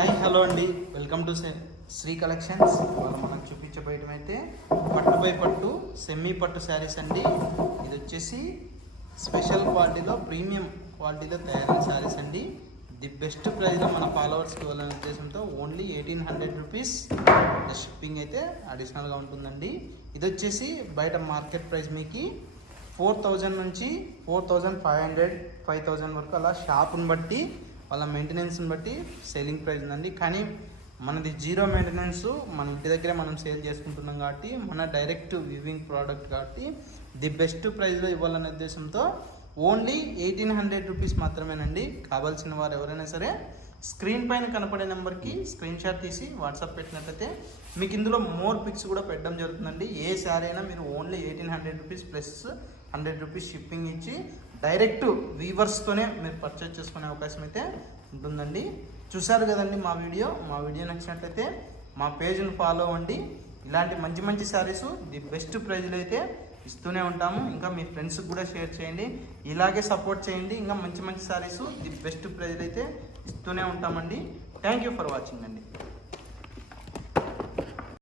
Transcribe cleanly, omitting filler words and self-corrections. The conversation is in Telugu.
హాయ్ హలో అండి, వెల్కమ్ టు శ్రీ కలెక్షన్స్. ఇవాళ మనకు చూపించబోయటం అయితే పట్టు బై పట్టు సెమీ పట్టు శారీస్ అండి. ఇది వచ్చేసి స్పెషల్ క్వాలిటీలో ప్రీమియం క్వాలిటీలో తయారైన శారీస్ అండి. ది బెస్ట్ ప్రైస్లో మన ఫాలోవర్స్కి ఇవ్వాలనే ఉద్దేశంతో ఓన్లీ 1800 రూపీస్ షిప్పింగ్ అయితే అడిషనల్గా ఉంటుందండి. ఇది వచ్చేసి బయట మార్కెట్ ప్రైస్ మీకు 4000 నుంచి 4500 5000 వరకు అలా షాప్ని బట్టి వాళ్ళ మెయింటెనెన్స్ని బట్టి సేలింగ్ ప్రైస్ ఉందండి. కానీ మనది జీరో మెయింటెనెన్స్, మన ఇంటి దగ్గరే మనం సేల్ చేసుకుంటున్నాం కాబట్టి మన డైరెక్ట్ వివింగ్ ప్రోడక్ట్ కాబట్టి ది బెస్ట్ ప్రైస్లో ఇవ్వాలనే ఉద్దేశంతో ఓన్లీ 1800 రూపీస్ మాత్రమేనండి. కావాల్సిన వారు ఎవరైనా సరే స్క్రీన్ పైన కనపడే నెంబర్కి స్క్రీన్ షాట్ తీసి వాట్సాప్ పెట్టినట్లయితే మీకు ఇందులో మోర్ పిక్స్ కూడా పెట్టడం జరుగుతుందండి. ఏ శారీ అయినా మీరు only 1800 rupees plus 100 rupees shipping ఇచ్చి డైరెక్ట్ వీవర్స్తోనే మీరు పర్చేజ్ చేసుకునే అవకాశం అయితే ఉంటుందండి. చూసారు కదండి మా వీడియో నచ్చినట్లయితే మా పేజ్ని ఫాలో అవ్వండి. ఇలాంటి మంచి మంచి శారీస్ ది బెస్ట్ ప్రైజ్లో అయితే ఇస్తూనే ఉంటాము. ఇంకా మీ ఫ్రెండ్స్కి కూడా షేర్ చేయండి, ఇలాగే సపోర్ట్ చేయండి. ఇంకా మంచి మంచి శారీస్ ది బెస్ట్ ప్రైజ్లో అయితే ఇస్తూనే ఉంటామండి. థ్యాంక్ యూ ఫర్ వాచింగ్ అండి.